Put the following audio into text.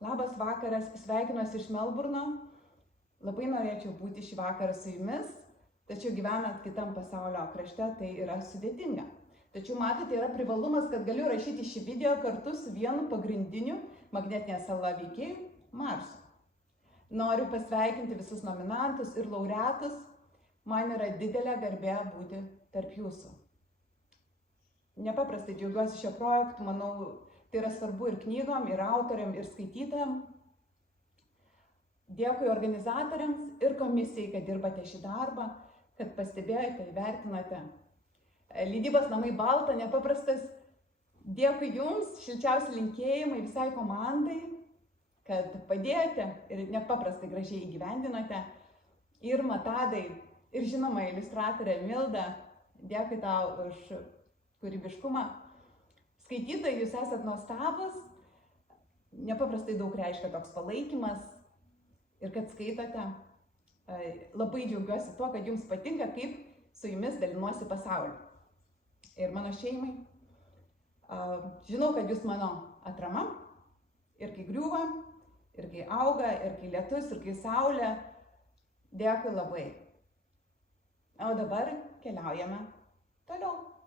Labas vakaras, sveikinuosi iš Melburno. Labai norėčiau būti šį vakarą su jumis, tačiau gyvenant kitam pasaulio krašte tai yra sudėtinga. Tačiau matote, yra privalumas, kad galiu rašyti šį video kartu su vienu pagrindiniu magnetinė sala veikėju Marsu. Noriu pasveikinti visus nominantus ir laureatus. Man yra didelė garbė būti tarp jūsų. Nepaprastai džiaugiuosi šio projektu, manau, tai yra svarbu ir knygom, ir autoriam, ir skaitytojam. Dėkui organizatoriams ir komisijai, kad dirbate šį darbą, kad pastebėjote, įvertinote. Leidybos namai Balta, nepaprastas. Dėkui jums, šilčiausi linkėjimai visai komandai, kad padėjote ir nepaprastai gražiai įgyvendinote. Irma, Tadai ir žinoma iliustratorė Milda, dėkui tau už kūrybiškumą. Skaitytojai, jūs esat nuostabus, nepaprastai daug reiškia toks palaikymas ir kad skaitote. Labai džiaugiuosi tuo, kad jums patinka, kaip su jumis dalinuosi pasauliu. Ir mano šeimai. Žinau, kad jūs mano atrama ir kai griūva, ir kai auga, ir kai lietus, ir kai saulė. Dėkui labai. O dabar keliaujame toliau.